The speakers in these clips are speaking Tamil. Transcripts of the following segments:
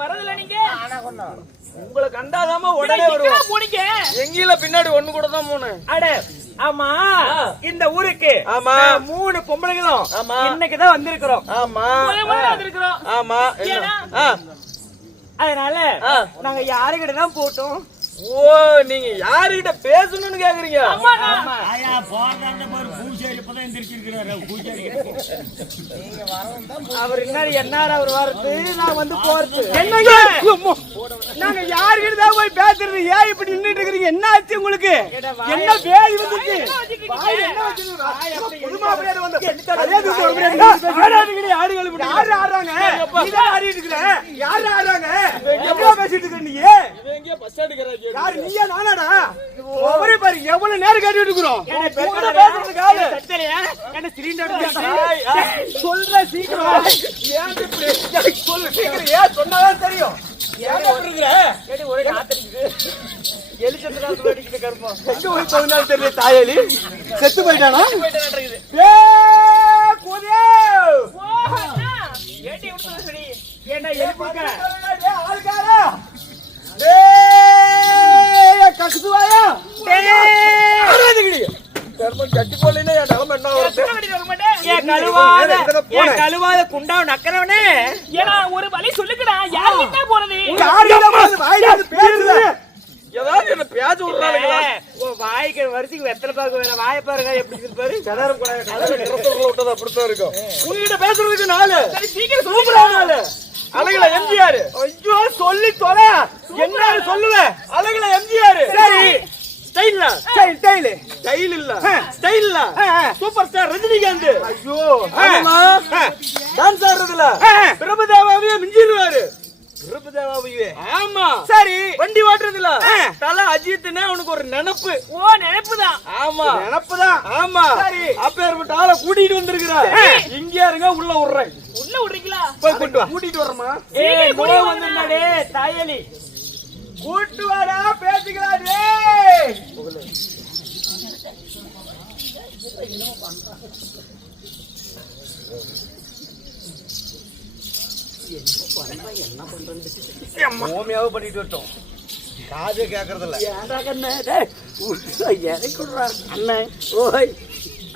வரதுல நீங்க உங்களை கண்டாதாம உடனே வருவோம். எங்கேயில பின்னாடி ஒண்ணு கூட தான் போனேன். அட ஆமா, இந்த ஊருக்கு ஆமா 3 பொம்பளைகளும் ஆமா இன்னைக்குதான் வந்திருக்கிறோம். ஆமா வந்திருக்கிறோம். ஆமா அதனால நாங்க யாருக்கிட்ட தான் போட்டோம்? ஓ, நீங்க யாருகிட்ட பேசணும்னு கேக்குறீங்க? அவர் என்ன அவர் வரது, நான் வந்து போறது. என்னங்க நாங்க யாருக்கிட்ட தான் போய் பேசுறது? ஏன் இப்படி நின்றுட்டு இருக்கிறீங்க? என்ன ஆச்சு உங்களுக்கு? என்ன பேய் வந்துச்சு? எவ்வளவு நேரம் கேட்டு இருக்கிறோம்? சொல்ற சீக்கிரம் சொல்லு, சீக்கிரம் ஏன் சொன்னாதான் தெரியும். தாயலி செத்து போயிட்டானா? கழுவாத குண்டா நக்கிறவனே, ஒரு வழி சொல்லுக்கடா. யாருக்கிட்ட போறது? ஏதாவது என்ன பேச விடுறாங்களா? வாய்க்கு வரிசைக்கு வெத்தலை பாக்க வேற வாய பாருங்க எப்படி இருப்பாரு. அப்படித்தான் இருக்கும். உங்ககிட்ட பேசுறதுக்கு நாலு சீக்கிரம் சூப்பரான அழகுல எம்ஜிஆர். ஐயோ சொல்லி தொலை, என்ன சொல்லுவேன்? அழகுல எம்ஜிஆர். சரி, ஸ்டைல் இல்ல, ஸ்டைல் இல்ல, சூப்பர் ஸ்டார் ரஜினிகாந்த். ஐயோ டான்ஸ் ஆடுறதுல பிரபுதேவாவையே மிஞ்சிடுவாரு. பிரபுதேவாவையே. ஆமா சரி. வண்டி ஓட்டுறதுல தல அஜித்னே அவனுக்கு ஒரு நினைப்பு. ஓ நினைப்புதான். ஆமா நினைப்புதான். ஆமா சரி. அப்பேற்பட்ட ஆளை கூட்டிட்டு வந்திருக்கிறார். இங்க இருங்க, உள்ள விடுறேன். உள்ள விடுறீங்களா? போய் கூட்டு வா. கூட்டிட்டு வரமா? வந்து தாயலி கூட்டு வாடா, பேசிக்கலாம். என்ன பண்றது? பண்ணிட்டு வரட்டும். காது கேக்குறது இல்ல.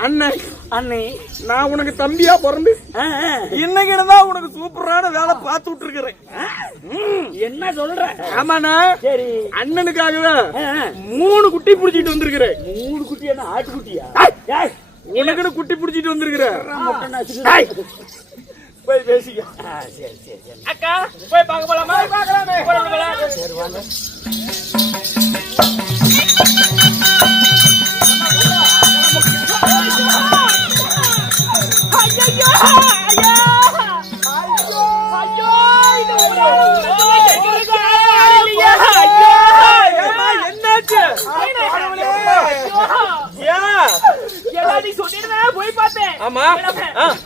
அண்ணன் அண்ணே, நான் உனக்கு தம்பியா பிறந்து இன்னைக்குதான் உனக்கு சூப்பரான வேலை பார்த்து விட்டு இருக்கிறேன். என்ன சொல்ற? ஆமாண்ணா. சரி, அண்ணனுக்காகவே 3 குட்டி புடிச்சிட்டு வந்திருக்கிறேன். 3 குட்டி? என்ன ஆட்டுக்குட்டியா? உனக்குன்னு குட்டி புடிச்சிட்டு வந்திருக்கிறேன். போய் பேசிக்க. சரி சரி அக்கா, போய் பார்க்க போலாமா? பார்க்கலாமே. சரி வாங்க. போய் பார்த்தேன். ஆமா,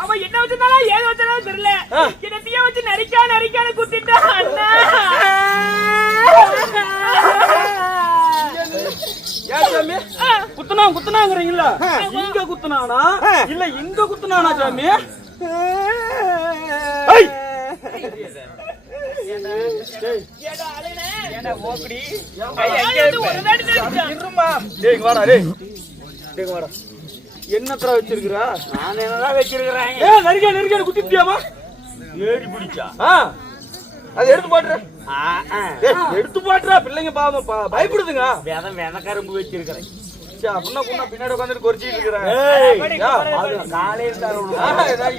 அவன் என்ன வச்சிருந்தாலும் ஏது வச்சாலும் தெரியல. என்ன தீய வச்சு நரிக்கான குத்திட்டான். குத்துனாங்கிறீங்களா? இங்க குத்துனானா இல்ல இங்க குத்துனானா சாமி? என்னத்ரா வச்சிருக்கிறா? நான் என்னதான் வச்சிருக்கிறேன். நெருக்க குத்திட்டியாமா? ஏறி பிடிச்சா? அது எடுத்து போட்டுற. எடுத்து போட்டுறா. பிள்ளைங்க பாவம் பயப்படுதுங்க. வெத கரும்பு வச்சிருக்கிறேன். பின்னாடி உட்காந்துட்டு கொறிச்சிட்டு இருக்கிறேன். காலையில்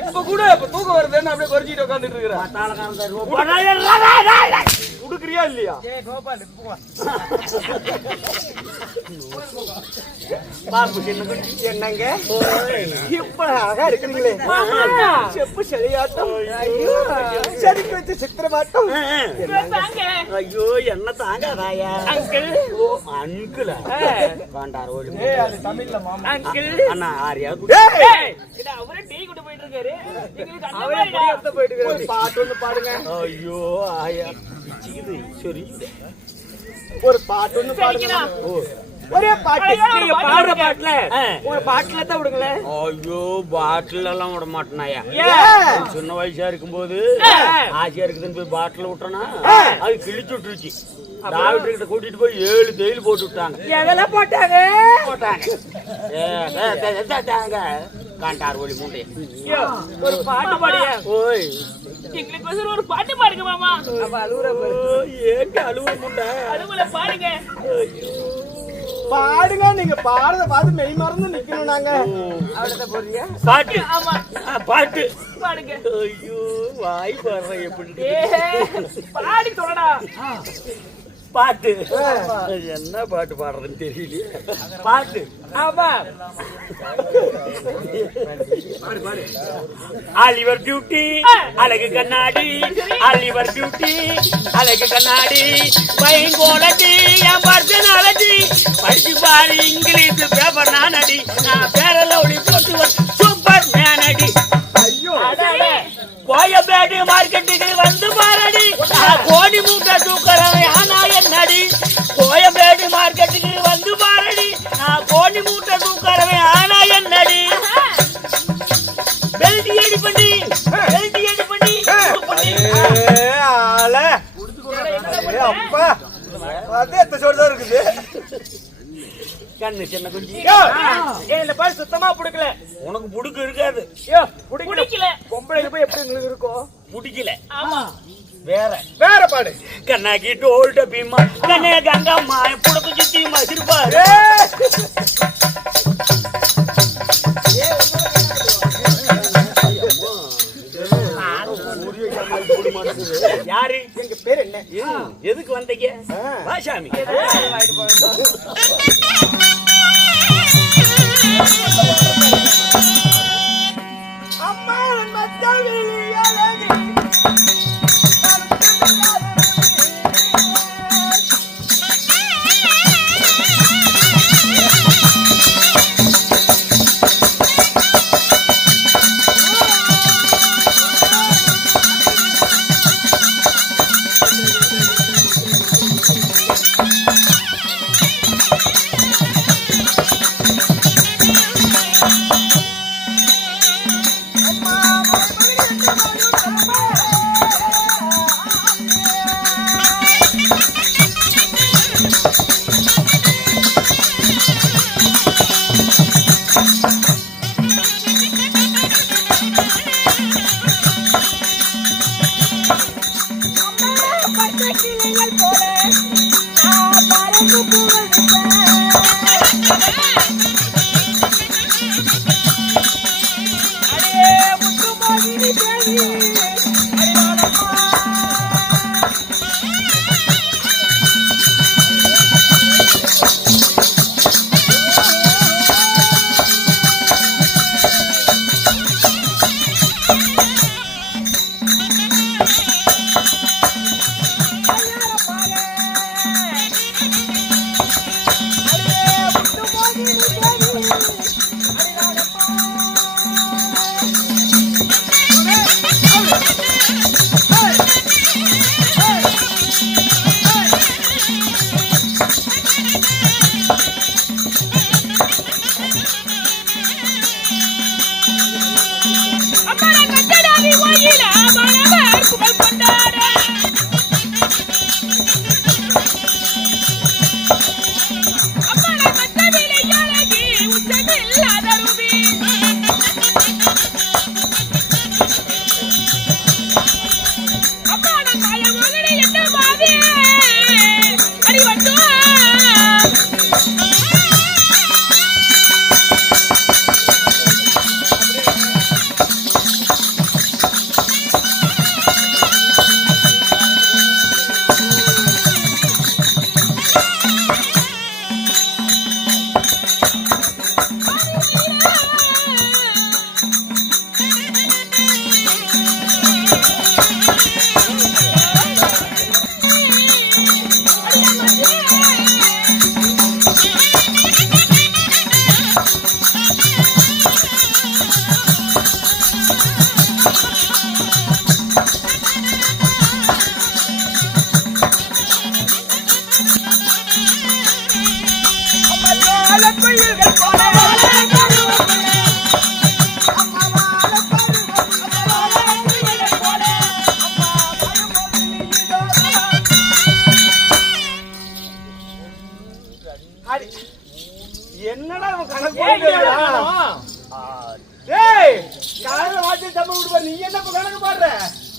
இப்ப கூட தூக்கம் வருதுன்னு அப்படியே கொறிச்சிட்டு உட்காந்துட்டு இருக்கிறேன். குடுக்குறியா இல்லையா? என்னங்க இப்ப அழகா இருக்கிறீங்களே. செப்பு செளியாட்டம், செடிக்கு வச்சு சித்திரமாட்டம். ஐயோ என்ன தாங்காதாயா? அங்கிள். ஓ அங்கிள் காண்டார் ஓடி. தமிழ்ல மாமா. அங்கிள் அண்ணா ஆரியா அவரே டீ குடி போயிட்டு இருக்காரு. போயிட்டு பாட்டு ஒண்ணு பாடுங்க. ஐயோ ஆயா சரி ஒரு பாட்டு ஒண்ணு பாடுங்க. ஒரே பாட்டு நீங்க பாடுற பாட்டுல ஒரு பாட்டுல தான் விடுங்களேன். ஐயோ பாட்டில் எல்லாம் விட மாட்டேனாயா சின்ன வயசா இருக்கும்போது ஆசையா இருக்குதுன்னு போய் பாட்டில் விட்டோன்னா அது கிழிச்சு விட்டுருச்சு. டாக்டர் கிட்ட கூட்டிட்டு போய் 7 தையல் போட்டு விட்டாங்க. எதெல்லாம் போட்டாங்க காண்டார் ஒளி மூண்டை. ஒரு பாட்டு பாடியா ஓய் எங்களுக்கு ஒரு பாட்டு பாடுங்க மாமா. ஏங்க அழுவ முண்டை அதுல பாடுங்க. பாடுங்க. நீங்க பாடுறத பார்த்து மெய் மறந்து நிக்கணும். நாங்க அவ்வளவுதான் போறியா பாட்டு? ஆமா பாட்டு பாடுங்க. ஐயோ வாய் பாடுற எப்படி பாடி சொல்லடா. பாட்டு என்ன பாட்டு பாடுறதுன்னு தெரியலையே. பாட்டு ஆமா ஆலிவர் பியூட்டி அழகு கண்ணாடி, ஆலிவர் பியூட்டி அழகு கண்ணாடி, பையங்கோலடி என் பர்சனாலஜி, படிச்சு பாரு இங்கிலீஷ் பேப்பர் நானடி, நான் பேரல ஒளி போட்டு சூப்பர் மேனடி. ஐயோ கோயம்பேடு மார்க்கெட்டுக்கு வந்து பாரடி, கோடி மூட்டை தூக்கறவன் ஆனா என்னடி, கோயம்பேடு மார்க்கெட்டுக்கு வந்து பாரடி, கோடி மூட்டை தூக்கறவன் ஆனா என்னடி, பெல்ட் ஏடி பண்ணி அப்பா அதே எத்தோடு இருக்குது. கண்ணு சின்ன குஞ்சி இந்த பாட்டு சுத்தமா பிடிக்கல. உனக்கு புடுக்கு இருக்காது. பிடிக்கல. பொம்பளைங்க போய் எப்படி உங்களுக்கு இருக்கும்? பிடிக்கல. ஆமா வேற பாடு. கண்ணாக்கி டோல்ட பீமா கண்ணே கங்கம்மா புடக்கு சுத்தி மசிருப்பாரு. யாரு? எங்க பேர் என்ன? எதுக்கு வந்தீங்க? வாசாமி அம்மா மச்சான் அழகு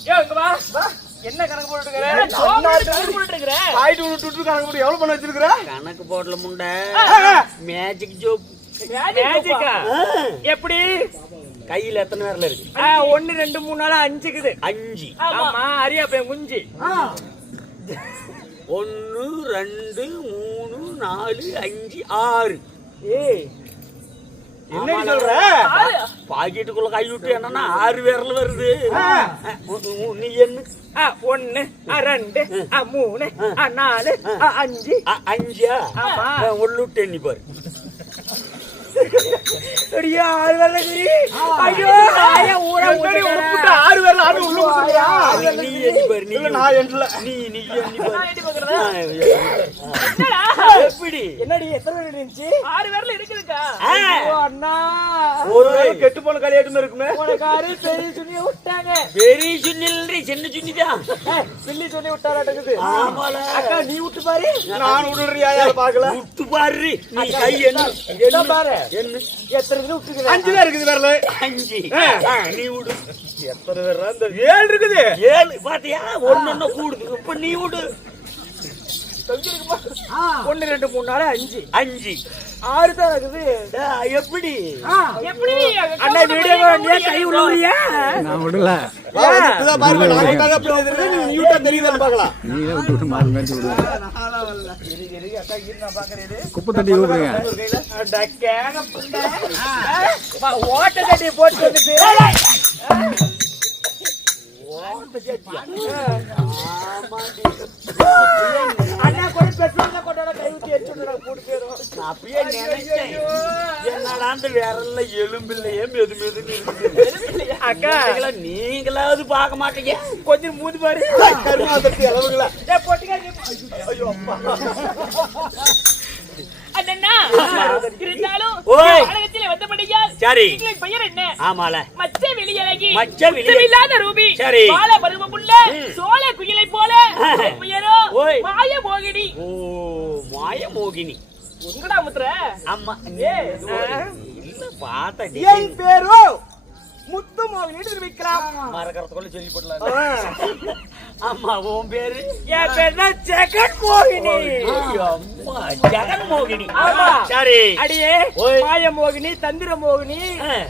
ஏ இங்க வா என்ன கணக்கு போட்டுக்கிற? கணக்கு போட்டுட்டு இருக்கற ஆயிட்டு விட்டு கணக்கு போட்டு எவ்வளவு பண்ண வச்சிருக்கிற? கணக்கு போடல முண்டை மேஜிக் ஜோப். மேஜிக்கா எப்படி கையில எத்தனை விரல் இருக்கு? 1 2 3 4 5 இருக்குது. 5. ஆமா அரியா பையன் குஞ்சி 1 2 3 4 5 6. ஏய் என்ன சொல்ற? பாக்கெட்டுக்குள்ள கை விட்டு என்னன்னா 6 விரல் வருது. நீ என்ன 1 2 3 4 5 5 ஆமா. உள்ளுட்டு எண்ணி பாரு. அடியா 6 வரல சரி. ஐயோ ஆயா ஊரா உட்பிட்டு 6 வரல ஆடு உள்ள போறியா? நீ எண்ணி பாரு. நீ நான் எண்ணல. நீ எண்ணி பாரு. நான் எண்ணி பார்க்கறதா? என்னடா எப்படி என்னடி எத்தனை வரல இருந்துச்சு? 6 விரல் இருக்குதுக்கா. ஐயோ அண்ணா ஒரு கெட்டு போன கலையாட்டம் இருக்குமே. உனக்காரு பெரிய சுண்ணி விட்டாங்க. பெரிய சுண்ணில்றி சின்ன சுண்ணிதான். பில்லி சுண்ணி விட்டாராட்டக்குது. ஆமால அக்கா நீ விட்டு பாரு. நான் விடுறியா யார பார்க்கல. விட்டு பாரு. நீ கை என்ன பாரு. என்ன எத்தனை இருக்குது? 5 தான் இருக்குது வரல. 5. நீ விடு. எத்தனை வரல? அந்த 7 இருக்குது. 7 பாத்தியா? ஒண்ணு கூடுது. இப்ப நீ விடு. 1 2 3 4 5 5 6 தான் இருக்குது. எப்படி எப்படி அண்ணா வீடியோ நீ கை உள்ளவரியா? நான் விடல. இப்பதான் பாருங்க நான் விட்டாங்க அப்படியே நீ நியூட்டா தெரியுதான்னு பார்க்கலாம். நீங்களே விட்டு மாறி மாறி விடுங்க. அக்கா கீழ நான் பார்க்கறேன். குப்பை தட்டி விடுங்க. அட கேங்க புண்டை. ஓட்ட கட்டி போட்டு வந்துட்டு அண்ணா கூட பெட்ரோல்ல கொண்டாட கை ஊத்தி எச்சுடா போட்டு போறோம். நான் அப்படியே நினைச்சேன். என்னடா அந்த விரல்ல எலும்பு இல்லையே மெது மெதுன்னு இருக்குது. அக்கா நீங்களாவது பார்க்க மாட்டீங்க. கொஞ்சம் மூது பாரு. கருமாதத்து அளவுகளா. ஏ போட்டுங்க. ஐயோ அப்பா. அண்ணா இருந்தாலும் ஓய். உலகத்திலே வந்தபடியால் சரி. உங்கள் பெயர் என்ன? ஆமால மச்ச வெளியழகி மச்ச வெளி- குற்றமில்லாத ரூபி சரி. பால பருவமுள்ள சோழ குயிலை போல என் பெயரோ ஓய். மாய மோகினி. ஓ மாய மோகினி. உங்கடா முத்துற அம்மா இல்ல பாத்த என் பேரோ முத்து மோகினி நிரூபிக்கலாம். மரக்கறதுக்குள்ள சொல்லி போடலாம். அம்மா உன் பேரு? என் பேர் தான் ஜெகன் மோகினி. அம்மா ஜெகன் மோகினி. ஆமா. சரி அடியே ஓய். மாய மோகினி தந்திர மோகினி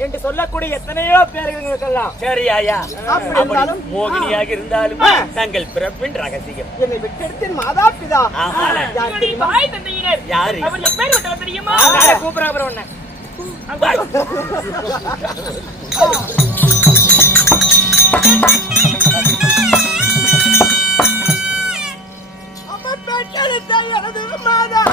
என்று சொல்லக்கூடிய எத்தனையோ பேர்கள் இருக்கலாம். சரி ஐயா. அப்படி இருந்தாலும் மோகினியாக இருந்தாலும் தங்கள் பிறப்பின் ரகசியம் என்னை விட்டெடுத்து மாதா பிதா ஆமால. யார் என்னுடைய தெரியுமா? தாய் தந்தையினர் யாரு? அவர் எப்பேர் விட்டவர் தெரியுமா? யாரை கூப்பிடுறாங்க அப்புறம் உன்னை? அம்மா பெற்றெடுத்த எனது மாதா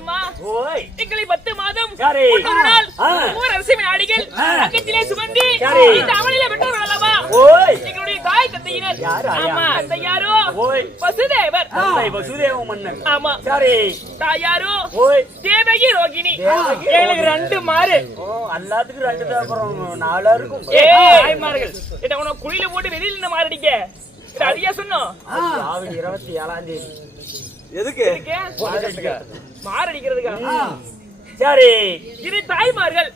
ஏம்மா ஓய் எங்களை 10 மாதம் சரி. ஒரு நாள் ஆ. மூவர் அரசியல் ஆடிகள் அங்கத்திலே சுமந்தி சரி. இந்த அவளிலே விட்டவர் அல்லவா ஓய் எங்களுடைய தாய் தந்தையினர் யாரு ஆயா? ஆமா தந்தையாரோ ஓய் வசுதேவர் தந்தை வசுதேவ மன்னன் ஆமா சரி தாயாரோ ஓய் தேவகி ரோகிணி தேவகி எங்களுக்கு 2 மாறு ஓ எல்லாத்துக்கும் 2 தான் அப்புறம் 4 இருக்கும் தாய்மார்கள் இத உன குழியில போட்டு வெளியில நின்னு மாரடிக்க இது அடியா சொன்னோம் ஆவணி 27ஆம் தேதி எதுக்கு மாரடிக்கிறதுக்கா சரி இது தாய்மார்கள்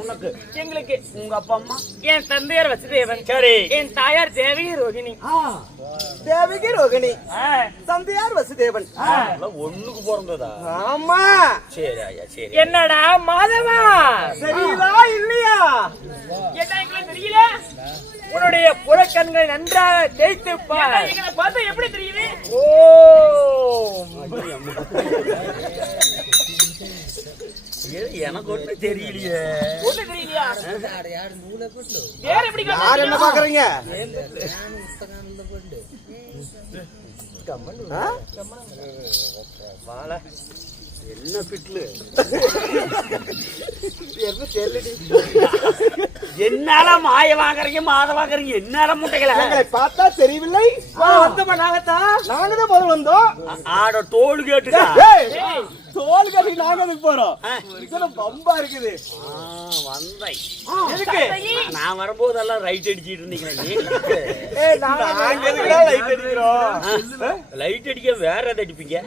உனக்கு எங்களுக்கு உங்க அப்பா அம்மா என் தந்தையார் வசுதேவன் சரி என் தாயார் தேவகி ரோகிணி தேவகி ரோகிணி தந்தையார் வசுதேவன் எல்லாம் ஒண்ணுக்கு பிறந்ததா ஆமா சரி ஐயா சரி என்னடா மாதவா சரிதா இல்லையா என்ன எங்களுக்கு தெரியல உன்னுடைய புறக்கண்களை நன்றாக தேய்த்து பார். எங்களை பார்த்தா எப்படி தெரியுது ஓ எனக்கு ஒண்ணு தெரியலையே ஒண்ணு தெரியலையா வேற எப்படி யார் என்ன பாக்குறீங்க என்ன பிட்லு என்னால மாய வாங்குறீங்க மாத வாங்குறீங்க என்னால முட்டைகளை எங்களை பார்த்தா தெரியவில்லை வந்தோமா நாங்கத்தான் நாங்க தான் முதல்ல வந்தோம் ஆட தோல் கேட்டுக்கா ஏய், தோல் கட்டி நாங்க அதுக்கு போறோம் இதெல்லாம் பம்பா இருக்குது வந்தேன் எதுக்கு நான் வரும்போதெல்லாம் ரைட் அடிச்சிட்டு இருந்தீங்களா நாங்க எதுக்குடா லைட் அடிக்கிறோம் லைட் அடிக்க வேற எதை அடிப்பீங்க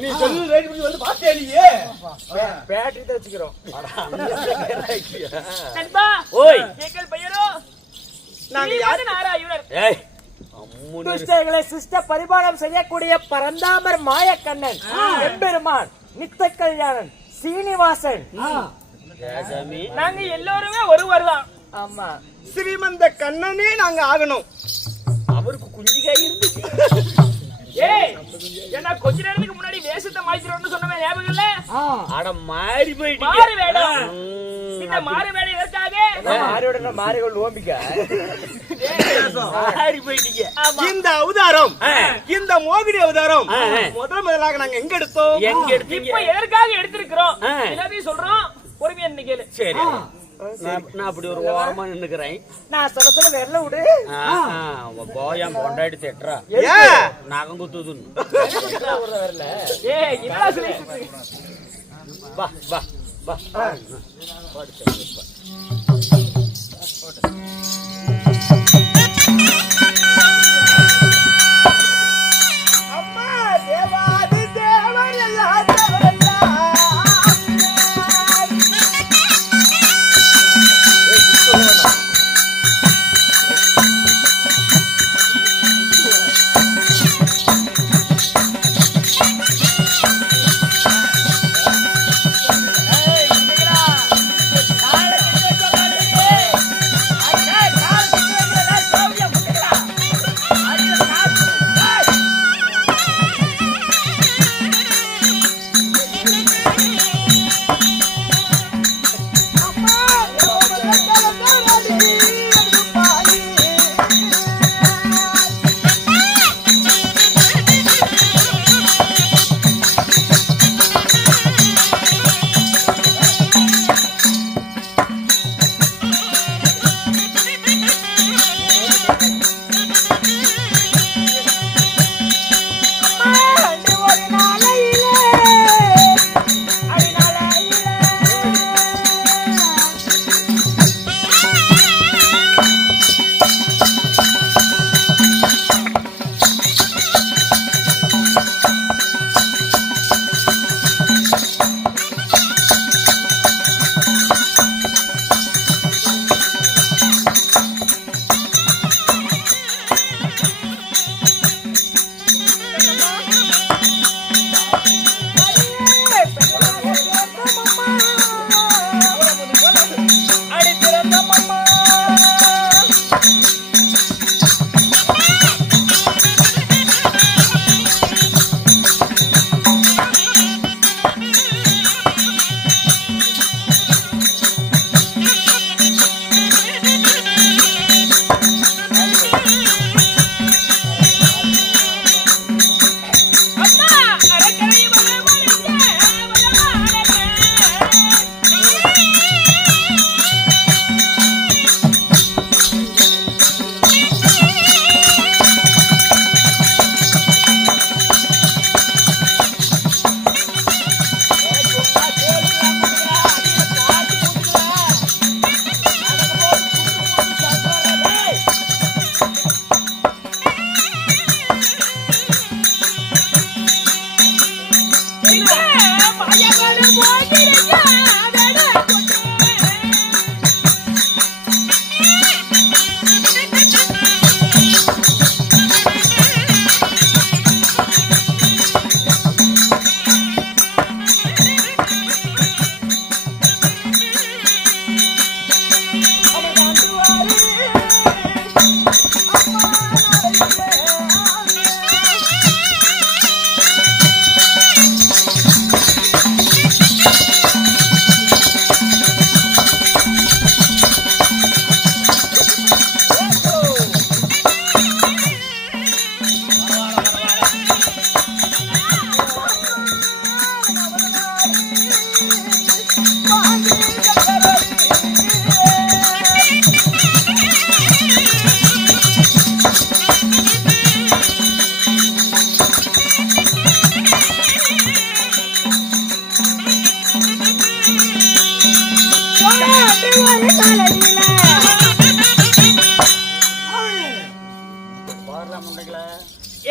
நீ சொல்லு லைட் அடிச்சு வந்து பார்த்தே இல்லையே பேட்டரி தான் வச்சுக்கிறோம் நண்பா ஓய் எங்கள் பெயரோ நாங்க யாரு நாராயணர் ஏய் அம்முனு துஷ்டர்களை சிஷ்ட பரிபாலம் செய்யக்கூடிய பரந்தாமர் மாயக்கண்ணன் எம்பெருமான் நித்த கல்யாணன் சீனிவாசன் சாமி நாங்க எல்லோருமே ஒருவர் தான் ஆமா ஸ்ரீமந்த கண்ணனே நாங்க ஆகணும் அவருக்கு குஞ்சிக்காய் இருந்துச்சு ஏய் என்ன கொஞ்ச நேரத்துக்கு முன்னாடி வேஷத்தை மாய்க்கிறோம்னு சொன்னவே ஞாபகம் இல்ல அட மாறி போயிட்டீங்க மாறு வேடம் இந்த மாறு வேடம் எதற்காக மாறியோட மாறிகள் ஓம்பிக்க மாறி போயிட்டீங்க இந்த அவதாரம் இந்த மோகினி அவதாரம் முதலாக நாங்க எங்க எடுத்தோம் எங்க எடுத்தீங்க இப்ப எதற்காக எடுத்திருக்கிறோம் ஆ. எல்லாத்தையும் சொல்றோம் பொறுமையா நின்னு கேளு சரி நான் அப்படி ஒரு ஓரமா நின்னுக்கிறேன் நான் சொல்ல விரல விடு போயம் கொண்டாடி திட்டுறா ஏன் நகம் குத்துதுன்னு ஏய் என்னடா சொல்லிட்டு வா வா வா அம்மா தேவாதி தேவர் எல்லாம் தேவரெல்லாம் ஏய்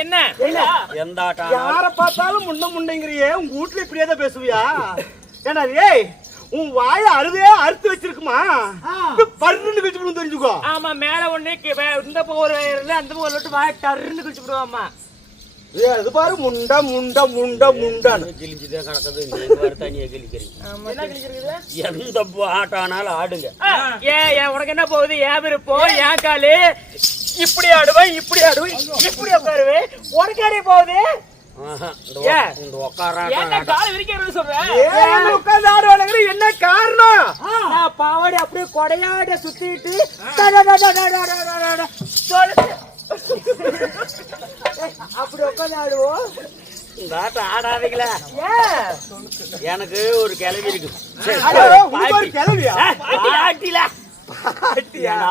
என்ன எந்த ஆட்டம் யார பார்த்தாலும் முண்டைங்கிறியே உங்க வீட்டுல இப்படியே தான் பேசுவியா? ஏன்னா ஏய் உன் வாய அறுத்து வச்சிருக்குமா? பருன்னு கிழிச்சு தெரிஞ்சுக்கோ. ஆமா மேல ஒண்ணு இந்த ஒரு அந்த ஒரு விட்டு வாய டர்ன்னு கிழிச்சு விடுவாமா. இது பாரு முண்டான்னு கிழிச்சுதான் கிடக்குது. நீங்க தனியா கிழிக்கிறீங்க. என்ன கிழிக்கிறது? எந்த ஆட்டானாலும் ஆடுங்க. ஏன் உனக்கு என்ன போகுது? ஏன் விருப்பம் ஏன் காலு இப்படி ஆடுவேன் இப்படி உட்காருவேன். உனக்கு அடைய போகுது கால விரிக்கிறது சொல்றேன். உட்கார்ந்து ஆடுவானுங்கிற என்ன காரணம்? நான் பாவாடி அப்படியே கொடையாட சுத்திட்டு அப்படி உட்காந்து ஆடுவோம். இந்த ஆட்டம் ஆடாதீங்களா? எனக்கு ஒரு கிளவி இருக்கு. கிளவியா?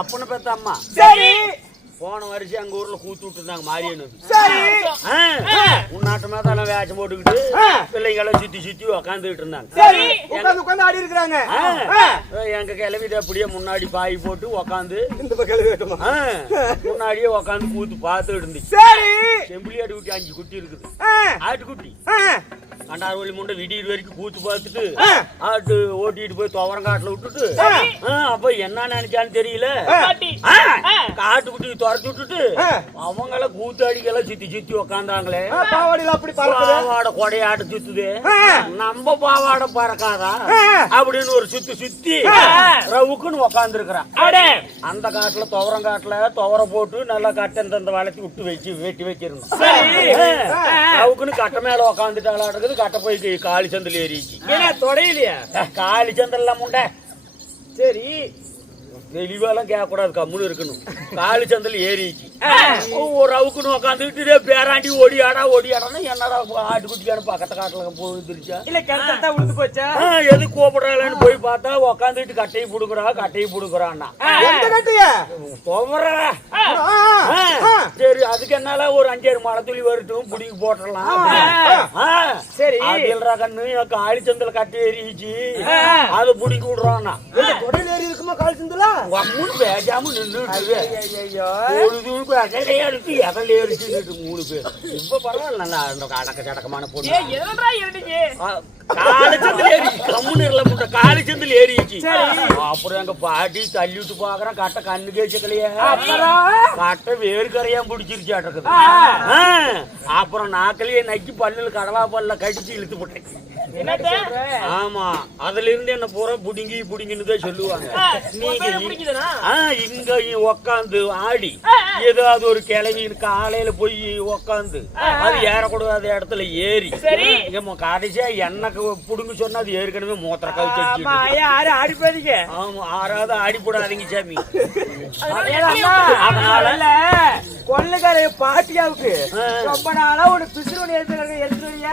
அப்பனை பெத்த அம்மா சரி போன வருஷம் அங்க ஊர்ல கூத்து விட்டு இருந்தாங்க மாரியனு. சரி உன்னாட்டமா தானே வேஷம் போட்டுக்கிட்டு பிள்ளைங்களை சுத்தி உக்காந்துட்டு இருந்தாங்க. சரி உட்காந்து ஆடி இருக்கிறாங்க. எங்க கிளவிட அப்படியே முன்னாடி பாய் போட்டு உக்காந்து இந்த கிளவி வேட்டுமா? முன்னாடியே உக்காந்து கூத்து பார்த்துட்டு இருந்துச்சு. சரி செம்பிளி ஆட்டு குட்டி 5 குட்டி இருக்குது. ஆட்டுக்குட்டி கண்டார் வழி முண்டை விடியர் வரைக்கும் கூத்து பார்த்துட்டு ஆட்டு ஓட்டிட்டு போய் துவரங்காட்டுல விட்டுட்டு அப்ப என்ன நினைச்சான்னு தெரியல ஆட்டுக்குட்டி துரத்தி விட்டுட்டு அவங்கள கூத்தாடிக்கெல்லாம் சுத்தி உக்காந்தாங்களே. பாவாடியில அப்படி பாவாடை கொடையாட்ட சுத்துது, நம்ம பாவாடை பறக்காதா அப்படின்னு ஒரு சுத்தி ரவுக்குன்னு உக்காந்து இருக்கிறான். அந்த காட்டுல துவரங்காட்டுல துவர போட்டு நல்லா கட்டை இந்த வளர்த்தி விட்டு வெட்டி வச்சிருந்தோம். ரவுக்குன்னு கட்டை மேல உக்காந்துட்டாளா இருக்குது. கட்ட போய் காலி சந்தில் ஏறிச்சு. தொடையிலையா? காலி சந்தில் முண்டை சரி தெளிவாலாம் கேட்க கூடாது, கம்முன்னு இருக்கணும். காலி சந்தில் ஏறிச்சு. ஒரு அவுக்குன்னு உக்காந்துட்டு பேராண்டி ஓடியாடான்னு என்னடா ஆட்டுக்குட்டியான பக்கத்து காட்டுல போயிருச்சா இல்ல கரெக்டா உழுது போச்சா? எது கூப்பிடலன்னு போய் பார்த்தா உக்காந்துட்டு கட்டையை புடுக்குறான்னா சரி அதுக்கு என்னால ஒரு 5-6 மழை துளி வரட்டும் புடிங்கி போட்டுடலாம். சரி கண்ணு காலி சந்தில கட்டை ஏறிச்சு அதை புடிங்கி விடுறான்னா ஏறி இருக்குமா காலி சந்தில? பேசாம நின்று 3 பேர். இப்ப பரவாயில்ல நல்லா அடக்க சடக்கமான பொண்ணு. காலி சந்தில் ஏறிச்சு. அப்புறம் எங்க பாட்டி தள்ளி விட்டு பாக்குறேன் கட்ட கண்ணு கேச்சக்கலையே. கட்ட வேறு கரையாம பிடிச்சிருச்சாட்டு. அப்புறம் நாக்கிலேயே நக்கி பல்லுல கடலா பல்ல கடிச்சு இழுத்து போட்டேன். ஆமா அதுல இருந்து என்ன பூரா புடிங்கின்னு தான் சொல்லுவாங்க. இங்க உக்காந்து ஆடி ஏதாவது ஒரு கிளவின்னு காலையில போய் உக்காந்து அது ஏறக்கூடாத இடத்துல ஏறி கடைசியா எனக்கு புடுங்க சொன்னா அது ஏற்கனவே மூத்திர கவிச்சு. ஆமா ஆறாவது ஆடி போடாதீங்க சாமி. அதனால கொள்ளுக்கார பாட்டியாவுக்கு ரொம்ப நாளா ஒரு பிசுறு எடுத்துருவீங்க.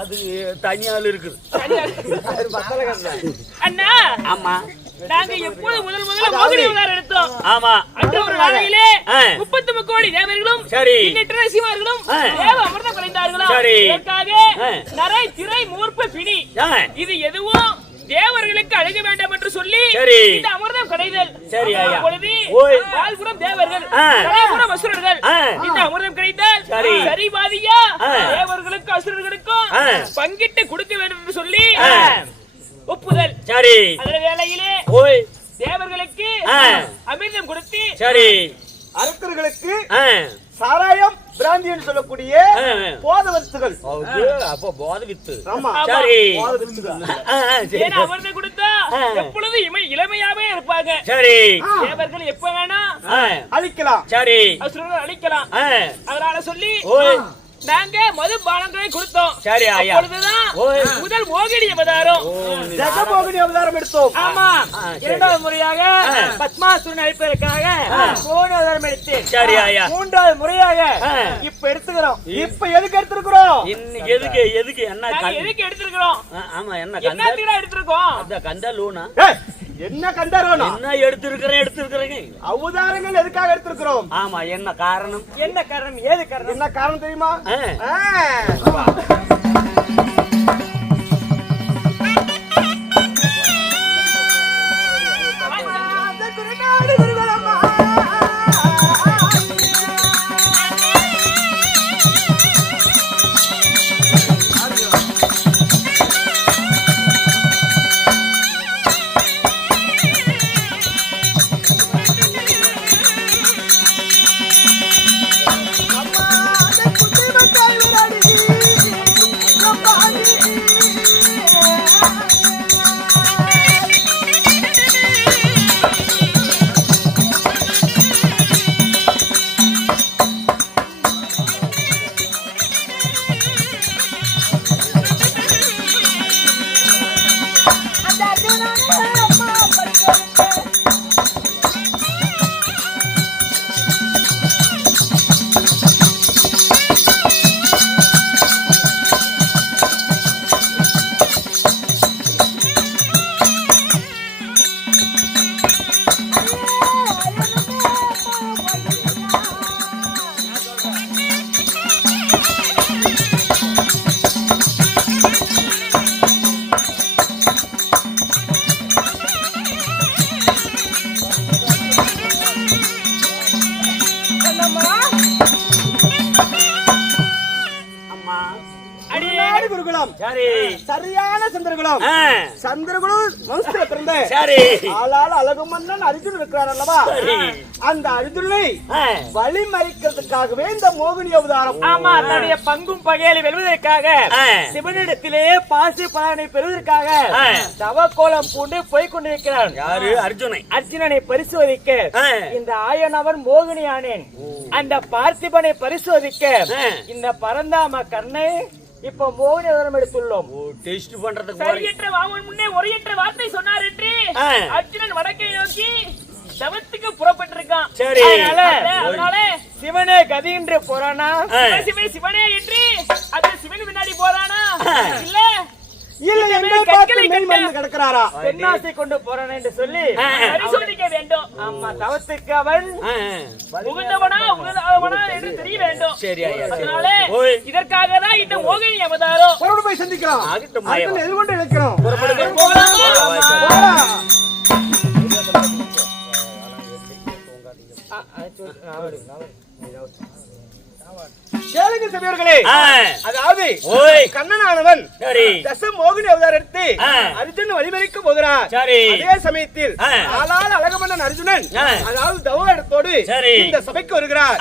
அது தனியால் இருக்குது. அண்ணா ஆமா நாங்க எப்போது முதல்ல மோகினி அவதாரம் எடுத்தோம். ஆமா அன்று ஒரு நாளையிலே 33 கோடி தேவர்களும் எண்ணற்ற ரிஷிமார்களும் தேவ அமிர்தம் கலைந்தார்களாம். இதற்காக நரை திரை மூர்ப்ப பிணி இது எதுவும் தேவர்களுக்கு அழக வேண்டாம் என்று சொல்லி இந்த அமிர்தம் கிடைதல். வாழ்புறம் தேவர்கள் கலைபுறம் அசுரர்கள் இந்த அமிர்தம் கிடைத்தால் சரிபாதியா தேவர்களுக்கு அசுரர்களுக்கும் பங்கிட்டு கொடுக்க வேண்டும் என்று சொல்லி ஒப்புதல். சரி அந்த வேளையிலே தேவர்களுக்கு அமிர்தம் கொடுத்து அரக்கர்களுக்கு சாராயம் பிராந்தி என்று சொல்லக்கூடிய போத வஸ்துகள். அப்போ போத வித்து. அமிர்தம் கொடுத்தா எப்பொழுது இளமையாவே இருப்பாங்க. சரி தேவர்கள் எப்ப வேணா அழிக்கலாம். சரி அசுரர்கள் அழிக்கலாம். அதனால சொல்லி நாங்க மது பானங்களை கொடுத்தோம். சரி ஐயா முதல் மோகினி அவதாரம் ஜெகமோகினி அவதாரம் எடுத்தோம். ஆமா இரண்டாவது முறையாக பத்மாசுரன் அழிப்பதற்காக மோகினி அவதாரம் எடுத்து. சரி ஐயா மூன்றாவது முறையாக இப்ப எடுத்துக்கிறோம். இப்ப எதுக்கு எடுத்திருக்கிறோம்? இன்னைக்கு எதுக்கு என்ன எதுக்கு எடுத்திருக்கிறோம்? ஆமா என்ன கந்தா எடுத்திருக்கோம். அந்த கந்தா லூனா என்ன கந்தாரோனா என்ன எடுத்திருக்கிறேன் அவதாரங்கள் எதுக்காக எடுத்திருக்கிறோம்? ஆமா என்ன காரணம் ஏது காரணம் என்ன காரணம் தெரியுமா? சரியான குருகுலம். சரி. சரியான சந்திரகுலம். சந்திரகுலம் வம்சத்துல பிறந்த சரி ஆளால அழகு மன்னன் அர்ஜுன் இருக்கிறார் அல்லவா? அந்த அர்ஜுனை வழிமறிக்கிறதுக்காகவே இந்த மோகினி அவதாரம். ஆமா, தன்னுடைய பங்கும் பகையாளி வெல்வதற்காக சிவனிடத்திலே பாசு பலனை பெறுவதற்காக தவக்கோலம் பூண்டு போய் கொண்டிருக்கிறான். யாரு? அர்ஜுனனை பரிசோதிக்க இந்த ஆயனவன் மோகினி ஆனேன். அந்த பார்த்திபனை பரிசோதிக்க இந்த பரந்தாம கண்ணை இப்ப மோகினி அவதாரம் எடுத்துள்ளோம். டெஸ்ட் பண்றதுக்கு சரியற்ற வாமன் முன்னே ஒரையற்ற வார்த்தை சொன்னார் என்று அர்ஜுனன் வடக்கை நோக்கி தவத்துக்கு புறப்பட்டிருக்கான். சரி. அதனால சிவனே கதி என்று போறானா? சிவனே என்று அந்த சிவன் முன்னாடி போறானா? இல்ல கிடக்கிறாரா? பெண்ணாசை கொண்டு போறானே என்று சொல்லி பரிசோதிக்க வேண்டும். ஆமா, தவத்துக்கு அவன் உகந்தவனா உகந்தவனா என்று தெரிய வேண்டும். சரி. அதனால இதற்காக தான் இந்த மோகினி அவதாரம். புறப்பட்டு போய் சந்திக்கலாம். எதிர்கொண்டு இழைக்கிறோம். கேளுங்க சபையோர்களே, அதாவது கண்ணனானவன் தச மோகினி அவதாரத்தை அர்ஜுனன் வழிமறிக்க போகிறார். அதே சமயத்தில் ஆளால் அழகமன்னன் அர்ஜுனன் அதாவது தவத்தோடு இந்த சபைக்கு வருகிறார்.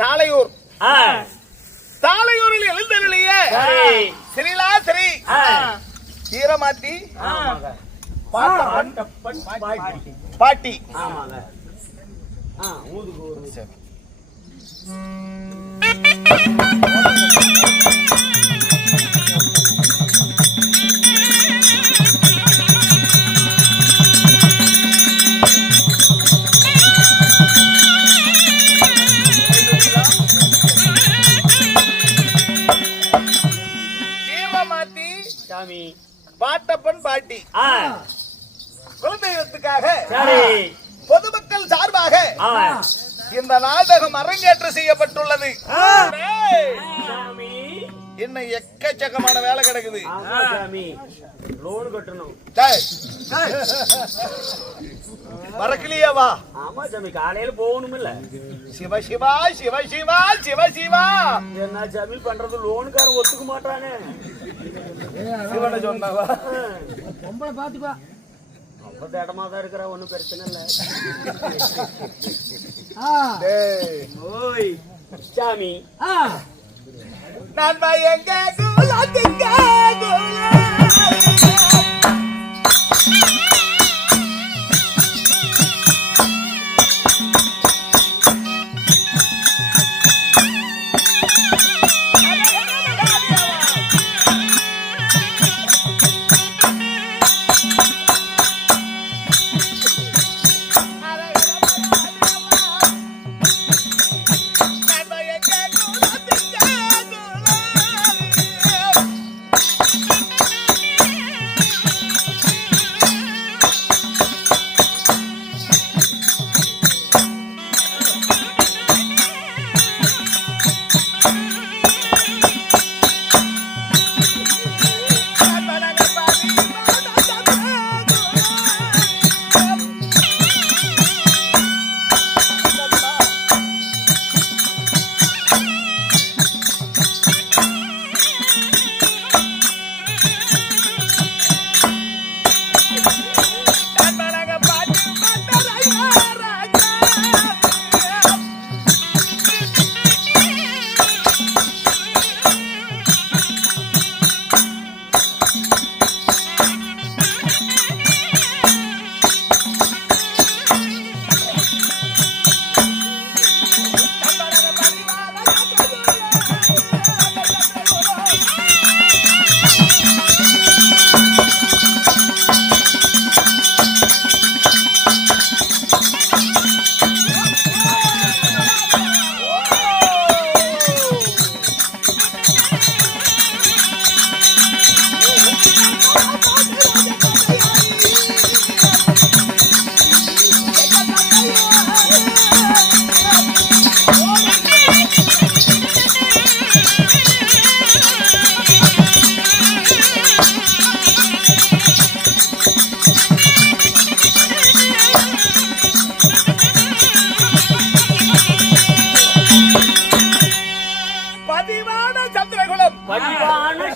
தாளையூர் தாளையூரில் எழுந்தருளிய ஸ்ரீலாஸ்ரீ வீரமாத்தி பாட்டி பாட்டப்பன் பாட்டி குலதெய்வத்துக்காக பொதுமக்கள் சார்பாக இந்த நாடகம் அரங்கேற்றம் செய்யப்பட்டுள்ளது. இன்னும் எக்கச்சக்கமான வேலை கிடக்குது. லோன் கட்டணும் மறக்கலையாவா? ஆமா சாமி, காலையில போகணும் இல்ல. சிவ சிவா சிவ சிவா சிவ சிவா என்ன சாமி பண்றது? லோனுக்காரன் ஒத்துக்க மாட்டானே. சிவனை சொன்னவா? பொம்பளை பாத்துப்பா. அப்ப இடமா தான் இருக்கிற, ஒண்ணும் பிரச்சனை இல்ல. ஓய் சாமி, நான் பயங்க குலத்துங்க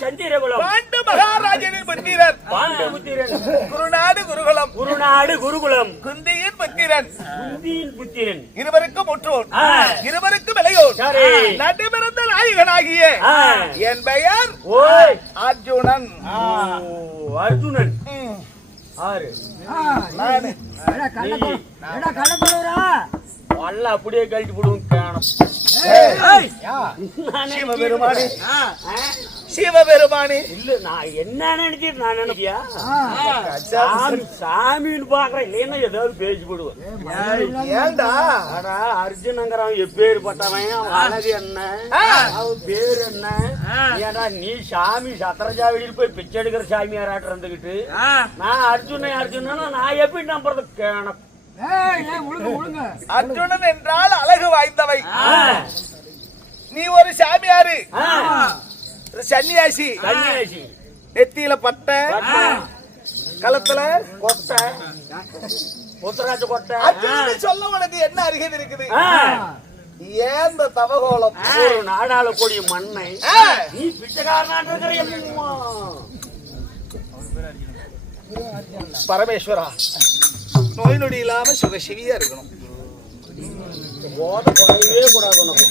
சந்திரகுலம் பாண்டு மகாராஜனின் புத்திரன் பாண்டபுத்திரன் குருநாடு குருகுலம் குருநாடு குருகுலம் குந்தியின் புத்திரன் குந்தியின் புத்திரன் இருவருக்கும் முற்றோர் இருவருக்கும் இளையோர் சரி நடுபிறந்த நாயகனாகிய என் பெயர் ஓய் அர்ஜுனன் அர்ஜுனன் ஆறு வல்ல அப்படியே கழட்டி போடுவோம் காணம் சிவபெருமானே சிவபெருமானே இல்ல நான் என்ன நினைச்சிட்டு நான் நினைக்கியா சாமின்னு பாக்குறேன் இல்லைன்னா ஏதாவது பேசி போடுவேன் ஏண்டா அர்ஜுனங்கிறவன் எப்பேற்பட்டவன் அவன் அழகு என்ன அவன் பேர் என்ன ஏடா நீ சாமி சத்திரஜாவிடியில் போய் பிச்சை எடுக்கிற சாமியாராட்டு இருந்துகிட்டு நான் அர்ஜுனா நான் எப்படி நம்புறது கேணம் அர்ஜுனன் என்றால் அழகு வாய்ந்தவை நீ ஒரு சாமியாரு சன்னியாசி நெத்தியில பட்டை களத்துல கொட்டை உத்தராட்ச கொட்டை அர்ஜுனன் சொல்ல உனக்கு என்ன அருகது இருக்குது ஏன் இந்த தவகோலம் ஒரு நாடாள கூடிய மண்ணை நீ பிச்சைக்காரனாட்டு பரமேஸ்வரா நோய் நொடி இல்லாம சுகசிவியா இருக்கணும் போத குறையவே கூடாது உனக்கு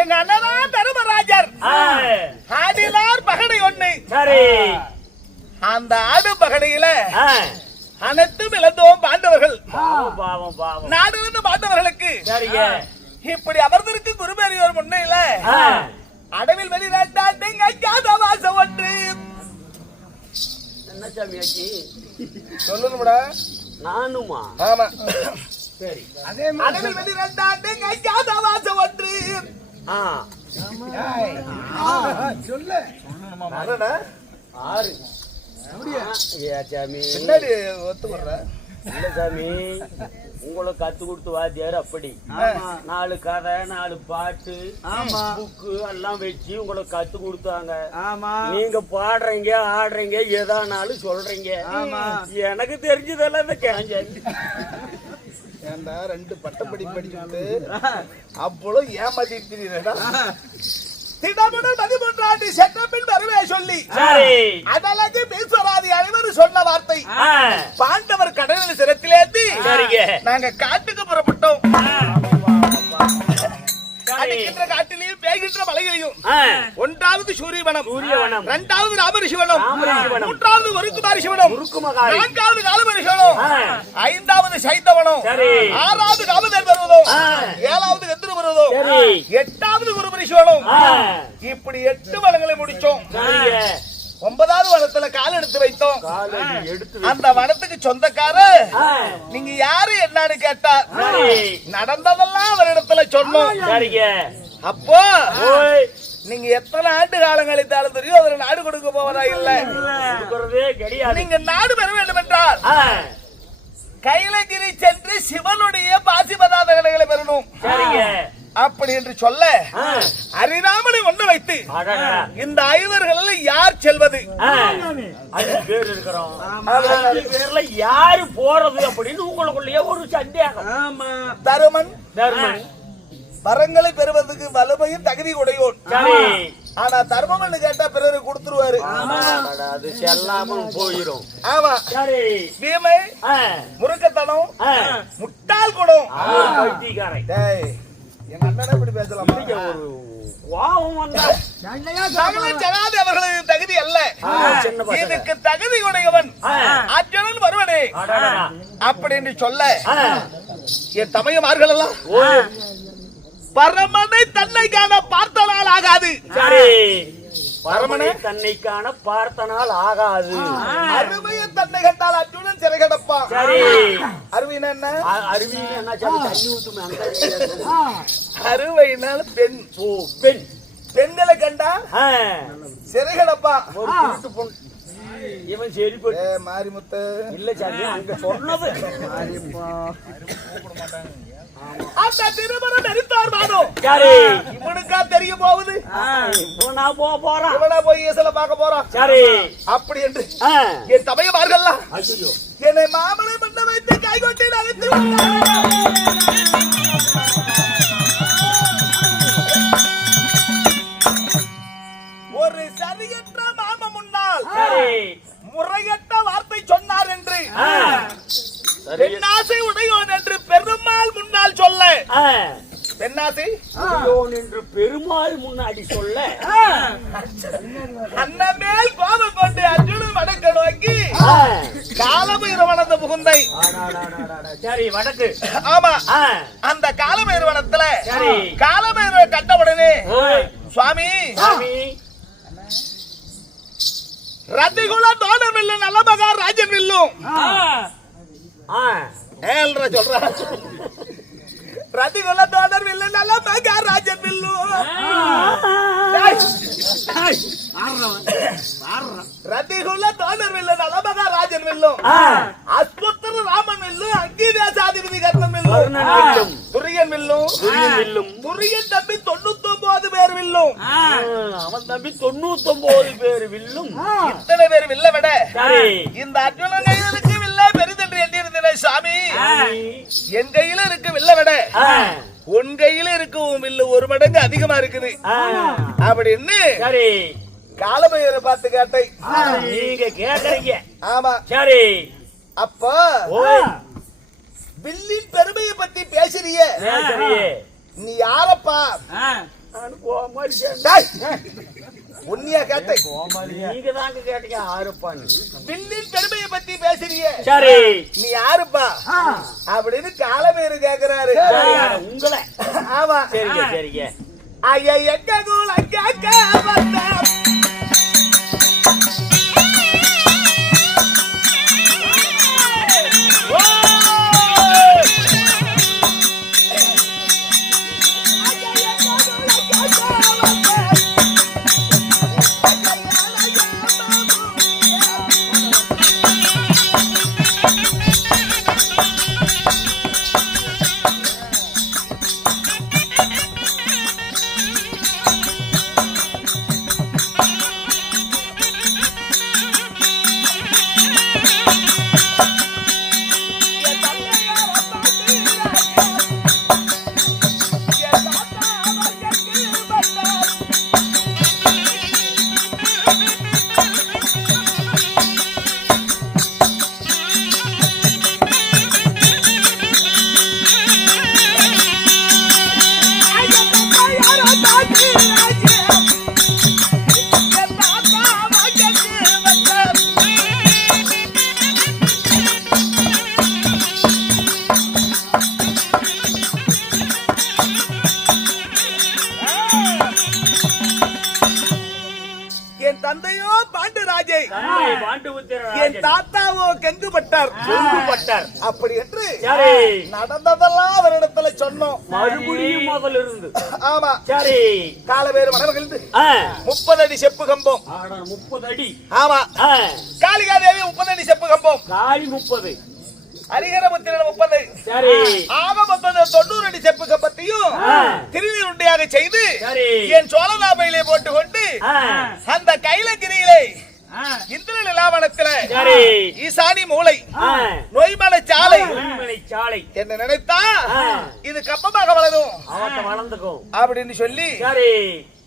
எங்க அண்ணன் தர்மராஜர் ஆடினார் பகடை ஒண்ணு. சரி, அந்த ஆடு பகடையில அனைத்தும் இழந்தோம் பாண்டவர்கள். பாவம் பாவம் நாடு வந்து பாண்டவர்களுக்கு சரிங்க. இப்படி அமர்ந்திருக்கு குருபெரியோர் முன்னையில அடவில் வெளிநாட்டாண்ட வாசம் ஒன்று. என்ன சாமியாச்சி சொல்லணும்டா? நானுமா? ஆமா. சரி, அடவில் வெளிநாட்டாண்ட வாசம் ஒன்று. சொல்லு ஆறு. சாமி பின்னாடி ஒத்துக்கொடுற இல்ல சாமி, உங்களை கத்து கொடுத்து வாத்தியார் அப்படி 4 கதை 4 பாட்டு புக்கு எல்லாம் வச்சு உங்களை கத்து கொடுத்தாங்க. நீங்க பாடுறீங்க ஆடுறீங்க எதானாலும் சொல்றீங்க. எனக்கு தெரிஞ்சதெல்லாம் இந்த கேஞ்சாச்சு. ஏண்டா 2 பட்டப்படி படிச்சுட்டு அவ்வளவு ஏமாத்திட்டு திடமுடன் 13 செட்டப்பின் வருவே சொல்லி சரி அதற்கு பேசுவராதி அனைவரும் சொன்ன வார்த்தை பாண்டவர் கடலில் சிரத்திலேத்தி சரிங்க நாங்க காட்டுக்கு புறப்பட்டோம். அடிக்கின்ற காட்டிலையும் பேய்கின்ற மலைகளையும் ஒன்றாவது சூரியவனம், இரண்டாவது ராமரிஷிவனம், மூன்றாவது ஒருக்குமாரிஷிவனம், நான்காவது காலமரிஷிவனம், ஐந்தாவது சைத்தவனம், ஆறாவது காமதேவ பர்வதம், ஏழாவது கத்திர பர்வதம், எட்டாவது குருபரிஷிவனம். இப்படி 8 வனங்களை முடிச்சோம். 9வது வனத்துல கால் எடுத்து வைத்தோம். அந்த வனத்துக்கு சொந்தக்காரர் நீங்க யாரு என்னன்னு கேட்டா நடந்ததெல்லாம் அவரிடத்துல சொன்னோம். அப்போ நீங்க எத்தனை ஆண்டு காலம் கழித்தாலும் தெரியும் அதுல நாடு கொடுக்க போவதா இல்ல. நீங்க நாடு பெற வேண்டும் என்றால் கைலகிரி சென்று சிவனுடைய பாசிபதாதங்களை பெறணும் அப்படி என்று சொல்ல அரிராமனை ஒன்று வைத்து இந்த 5 யார் செல்வது பேர்ல யாரு போறது அப்படின்னு உங்களுக்குள்ளேயே ஒரு சந்தேகம். தருமன் வரங்களை பெறுவதற்கு வலுமையும் தகுதி உடையோன். ஆனா தர்மம் கேட்டா பிறகு கொடுத்துருவாரு. அது செல்லாம போயிரும். ஆமா வீமை முருக்கத்தனம் முட்டாள் குடம். எங்க அண்ணனை இப்படி பேசலாமா? அவர்களது தகுதி அல்ல, இதுக்கு தகுதி உடையவன் அர்ஜுனன் வருவனே அப்படின்னு சொல்ல என் தமையமார்கள் எல்லாம் பரமனை தன்னை காண பார்த்த நாள் ஆகாது. பரமனை தன்னை காண பார்த்த நாள் ஆகாது. அருமையை தன்னை கண்டால் அர்ஜுனன் சிறை கிடப்பான். அருவினா என்ன? அருவினா அருவையினால் பெண். பெண் பெண்களை கண்டா சிறை கிடப்பா. இவன் சரி மாரிமுத்து இல்ல சாமி அங்க சொன்னது அந்த திருமணம் நெறித்தார் மாதம் இவனுக்கா தெரிய போகுது. போறான் இவனா போய் இயேசுல பார்க்க போறான். சரி அப்படி என்று என் தமையமார்கள்லாம் என்னை மாமலை பண்ண வைத்து கைகொட்டி நகைத்து ஒரு சரியற்ற மாம முன்னால் முறையற்ற வார்த்தை சொன்னார் என்று பெண்ணாசை உடையோன் என்று பெருமாள் முன்னால் சொல்ல பெண்ணாசை என்று பெருமாள் முன்னாடி சொல்ல அண்ணமேல் கோபம் கொண்டு அர்ஜுனன் வடக்கு நோக்கி காலபைரவனது புகுந்தை. சரி வடக்கு. ஆமா அந்த காலபைரவனத்துல காலபைரவ கண்டவுடனே சுவாமி ரத்திகுல தோணம் வில்லும் நல்லபகார் ராஜன் வில்லும் சொல்ற ரத்திகுல தோணர் வில்லு நல்லபகார் ராஜன் வில்லும் ரத்திகுல தோணர் வில்லு நல்லபகார் ராஜன் வில்லும் அஸ்புத்திர ராமன் வில்லும் அங்கீதேசாதிபதி கர்ணன் வில்லும் துரியன் வில்லும் துரியன் தம்பி 99 பேர் வில்லும் அவன் தம்பி 99 பேர் வில்லும். இத்தனை பேர் வில்ல விட இந்த அர்ஜுனன் கையிலுக்கு வில்ல பெரிதென்று எண்ணிருந்தேன் சாமி. என் கையில இருக்கு வில்ல விட உன் கையில இருக்கு வில்லு 1 மடங்கு அதிகமா இருக்குது அப்படின்னு காலபைரவரை பார்த்து கேட்டை. நீங்க கேட்டீங்க. ஆமா சரி. அப்ப வில்லின் பெருமையை பத்தி பேசுறிய நீ யாரப்பா? உன்னியா கேட்டை. நீங்க தாங்க கேட்டீங்க யாருப்பான்னு. வில்லின் பெருமையை பத்தி பேசுறிய சரி நீ யாருப்பா அப்படின்னு காலபைரவரு கேக்குறாரு. உங்களை. ஆமா சரிங்க சரிங்க. ஐயா எங்க கூல கேட்க வந்த என் தாத்தாவோ கெங்குப்பட்டார் அப்படி என்று சரி நடந்ததெல்லாம் அவரிடத்துல சொன்னோம். மறுபடியும் முதல்ல இருந்து. ஆமா சரி கால வேறு மனமகிழ்ந்து 30 அடி செப்பு கம்பம். 30 அடி. ஆமா காளிகா தேவி 30 அடி செப்பு கம்பம். காளி 30. ஹரிஹரபுத்திரன் 30. சரி ஆக மொத்தம் 90 அடி செப்பு கம்பத்தையும் திருநீர் உண்டையாக செய்து என் சோழநாபையிலே போட்டுக்கொண்டு அந்த கைலகிரியிலே இந்திர நிலாவனத்தில ஈசானி மூளை நொய்மலை சாலை என்ன நினைத்தா இது கப்பமாக வளரும் வளர்ந்துக்கும் அப்படின்னு சொல்லி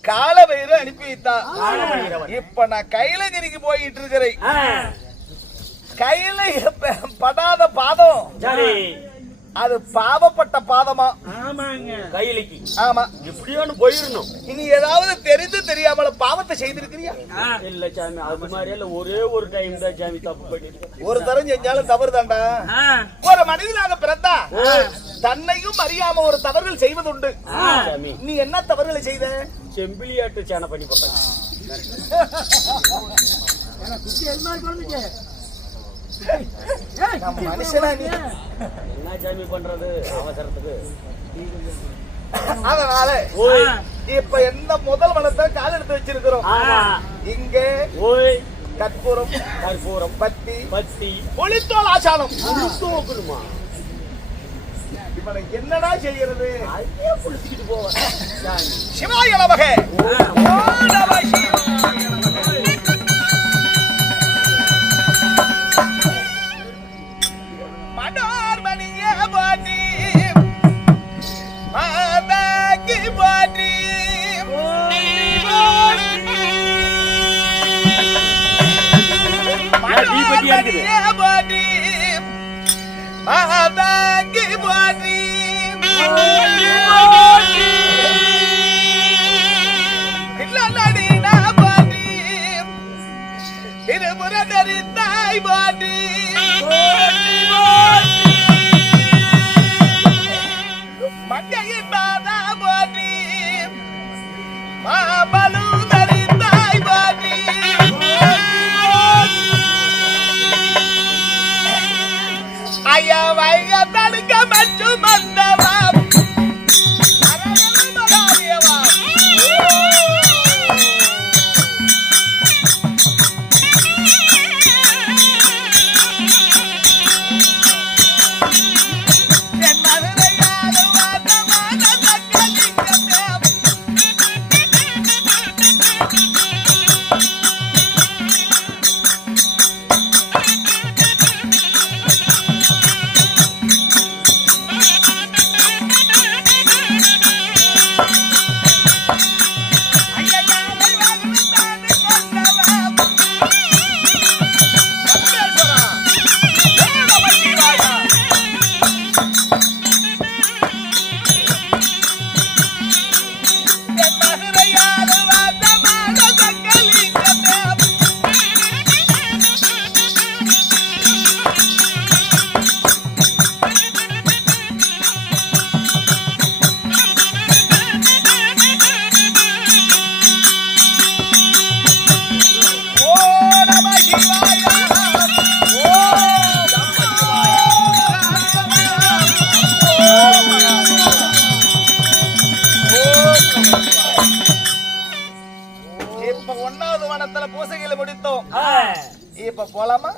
கால பைரவ அனுப்பி வைத்தா. இப்ப நான் கைலகிரிக்கு போயிட்டு இருக்கிறேன். கையில படாத பாதம் அது பாவப்பட்ட பாதமா? கையிலைக்கு. ஆமா எப்படியோன்னு போயிடணும். இனி ஏதாவது தெரிந்து தெரியாமல பாவத்தை செய்திருக்கிறியா? இல்ல சாமி அது மாதிரி எல்லாம் ஒரே ஒரு டைம் தான் சாமி தப்பு பண்ணிருக்கேன். ஒரு தரம் செஞ்சாலும் தவறு தாண்டா. ஒரு மனிதனாக பிறந்தா தன்னையும் அறியாம ஒரு தவறுகள் செய்வதுண்டு. நீ என்ன தவறுகளை செய்த? செம்பிலியாட்டு சேனை பண்ணி போட்டாங்க. மனுஷனா நீ என்ன சாமி பண்றது அவசரத்துக்கு? அதனால இப்ப எந்த முதல் வளத்தை கால் எடுத்து வச்சிருக்கிறோம். இங்க கற்பூரம் பத்தி ஒளித்தோல் ஆசானம் தூக்கணுமா? இப்ப என்னடா செய்யறது? அதே புடிச்சிட்டு போவேன். சிவாய நமக. மனோர்மணிய பாட்டி மாதாக்கி பாட்டி மனோர்மணிய பாட்டி மாதாக்கி பாட்டி இல்லடினா பாட்டி திருமுறை தரித்தாய் பாட்டி மங்கையின் பாதா பாட்டி மாபலு தரித்தாய் பாட்டி ஐயா வைக தடுக்க மற்றும் வந்தவா இப்ப 1வது வனத்துல பூசைகளை முடித்தோம். இப்ப போலாமா?